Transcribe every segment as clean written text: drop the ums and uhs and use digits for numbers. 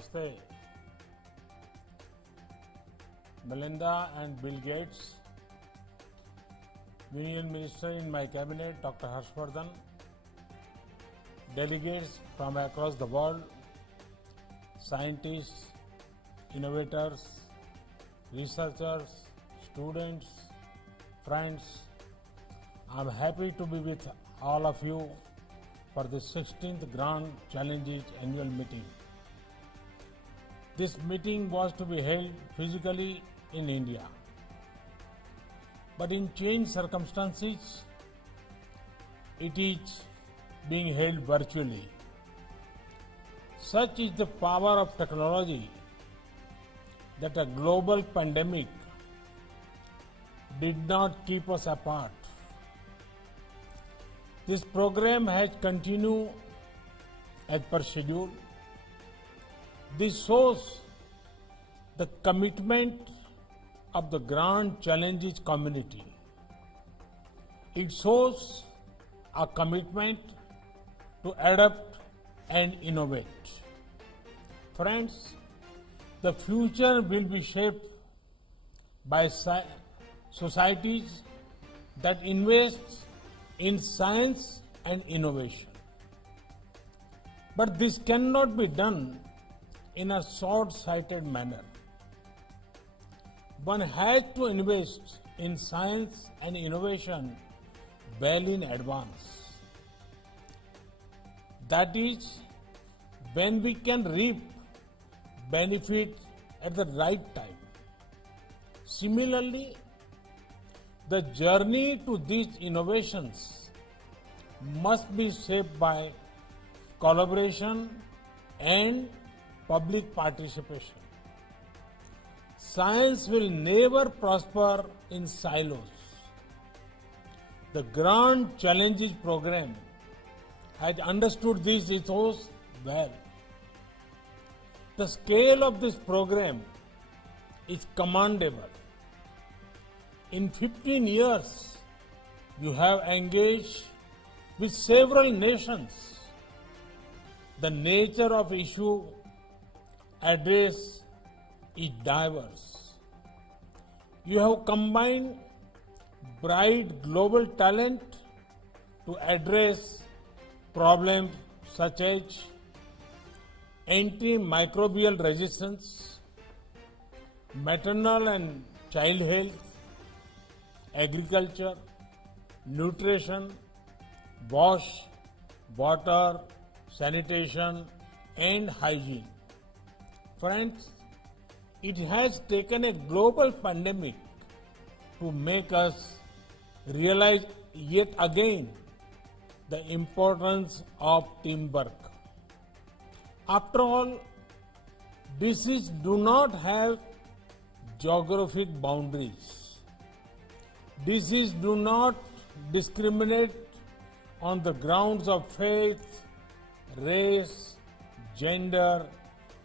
Namaste. Melinda and Bill Gates, Union Minister in my cabinet, Dr. Harshvardhan, delegates from across the world, scientists, innovators, researchers, students, friends, I am happy to be with all of you for the 16th Grand Challenges Annual Meeting. This meeting was to be held physically in India, but in changed circumstances, it is being held virtually. Such is the power of technology that a global pandemic did not keep us apart. This program has continued as per schedule. This shows the commitment of the Grand Challenges community. It shows a commitment to adapt and innovate. Friends, the future will be shaped by societies that invest in science and innovation. But this cannot be done in a short-sighted manner. One has to invest in science and innovation well in advance. That is, when we can reap benefit at the right time. Similarly, the journey to these innovations must be shaped by collaboration and public participation. Science will never prosper in silos. The Grand Challenges program has understood this ethos well. The scale of this program is commendable. In 15 years, you have engaged with several nations. The nature of issue addressed is diverse. You have combined bright global talent to address problems such as antimicrobial resistance, maternal and child health, agriculture, nutrition, wash, water, sanitation, and hygiene. Friends, it has taken a global pandemic to make us realize yet again the importance of teamwork. After all, diseases do not have geographic boundaries. Diseases do not discriminate on the grounds of faith, race, gender,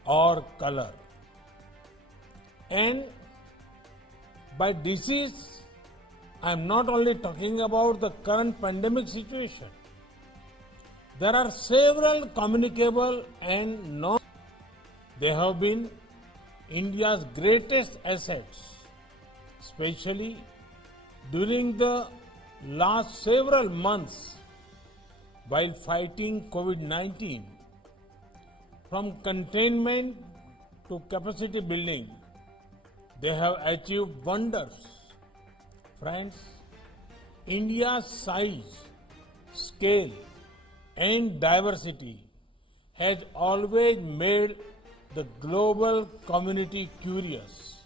or color. And by disease, I am not only talking about the current pandemic situation. There are several communicable and non. They have been India's greatest assets, especially during the last several months while fighting COVID-19. From containment to capacity building, they have achieved wonders. Friends, India's size, scale, and diversity has always made the global community curious.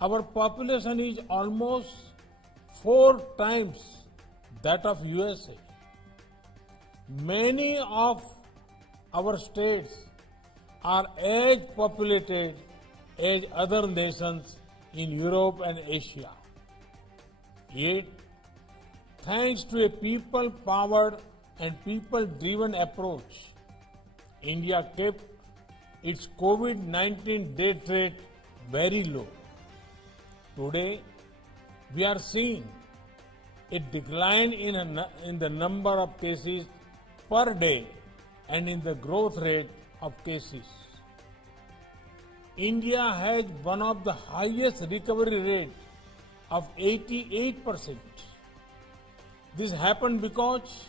Our population is almost 4 times that of USA. Many of our states are as populated as other nations in Europe and Asia. Yet, thanks to a people-powered and people-driven approach, India kept its COVID-19 death rate very low. Today, we are seeing a decline in the number of cases per day and in the growth rate of cases. India has one of the highest recovery rate of 88%. This happened because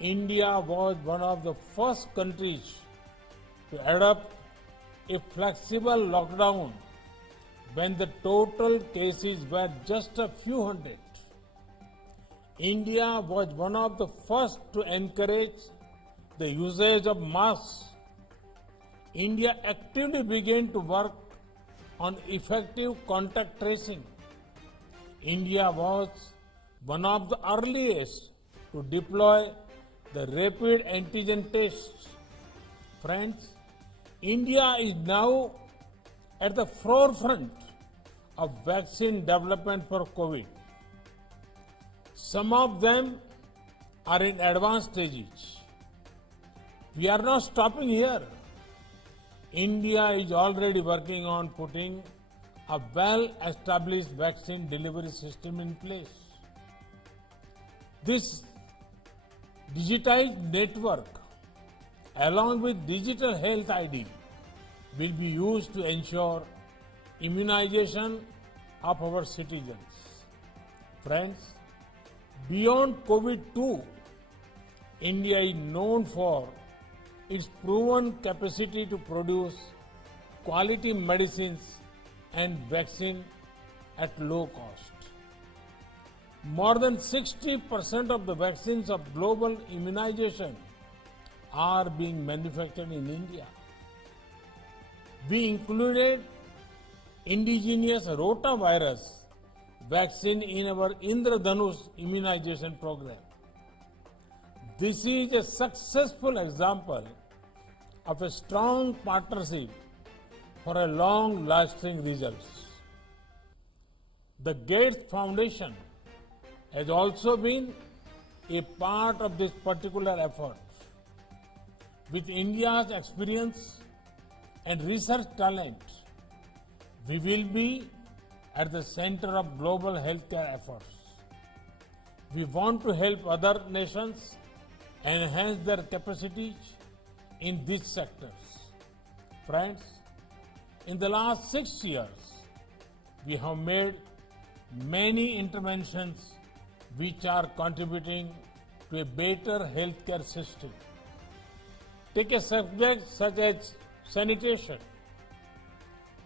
India was one of the first countries to adopt a flexible lockdown when the total cases were just a few hundred. India was one of the first to encourage the usage of masks. India actively began to work on effective contact tracing. India was one of the earliest to deploy the rapid antigen tests. Friends, India is now at the forefront of vaccine development for COVID. Some of them are in advanced stages. We are not stopping here. India is already working on putting a well-established vaccine delivery system in place. This digitized network, along with digital health ID, will be used to ensure immunization of our citizens. Friends, beyond COVID-2, India is known for its proven capacity to produce quality medicines and vaccine at low cost. More than 60% of the vaccines of global immunization are being manufactured in India. We included indigenous rotavirus vaccine in our Indradhanush immunization program. This is a successful example of a strong partnership for a long-lasting results. The Gates Foundation has also been a part of this particular effort. With India's experience and research talent, we will be at the center of global healthcare efforts. We want to help other nations enhance their capacities in these sectors. Friends, in the last 6 years, we have made many interventions which are contributing to a better healthcare system. Take a subject such as sanitation,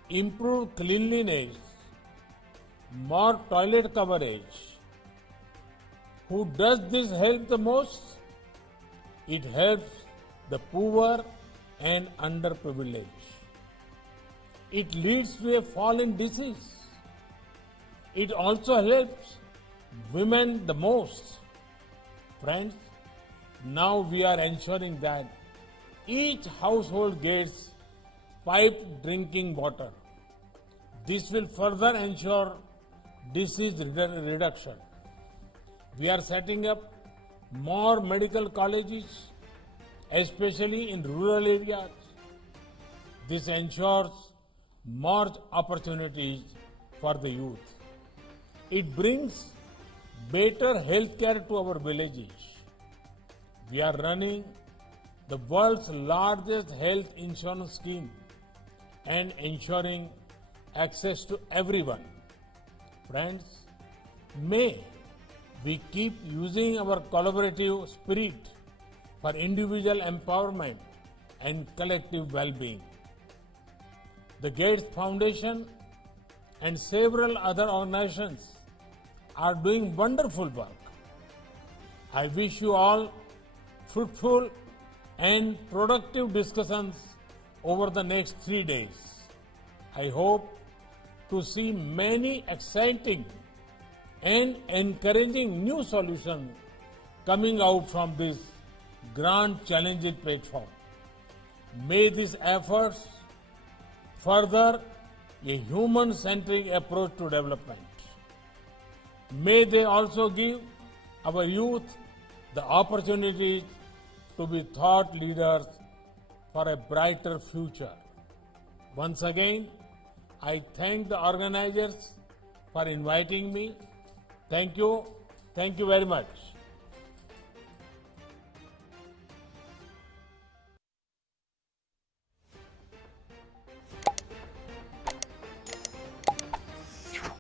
improved cleanliness, more toilet coverage. Who does this help the most? It helps the poor and underprivileged. It leads to a fall in disease. It also helps women the most. Friends, now we are ensuring that each household gets piped drinking water. This will further ensure disease reduction. We are setting up more medical colleges, especially in rural areas. This ensures more opportunities for the youth. It brings better healthcare to our villages. We are running the world's largest health insurance scheme and ensuring access to everyone. Friends, may we keep using our collaborative spirit for individual empowerment and collective well-being. The Gates Foundation and several other organizations are doing wonderful work. I wish you all fruitful and productive discussions over the next 3 days. I hope to see many exciting and encouraging new solutions coming out from this grand challenging platform. May these efforts further a human-centric approach to development. May they also give our youth the opportunity to be thought leaders for a brighter future. Once again, I thank the organizers for inviting me. Thank you. Thank you very much.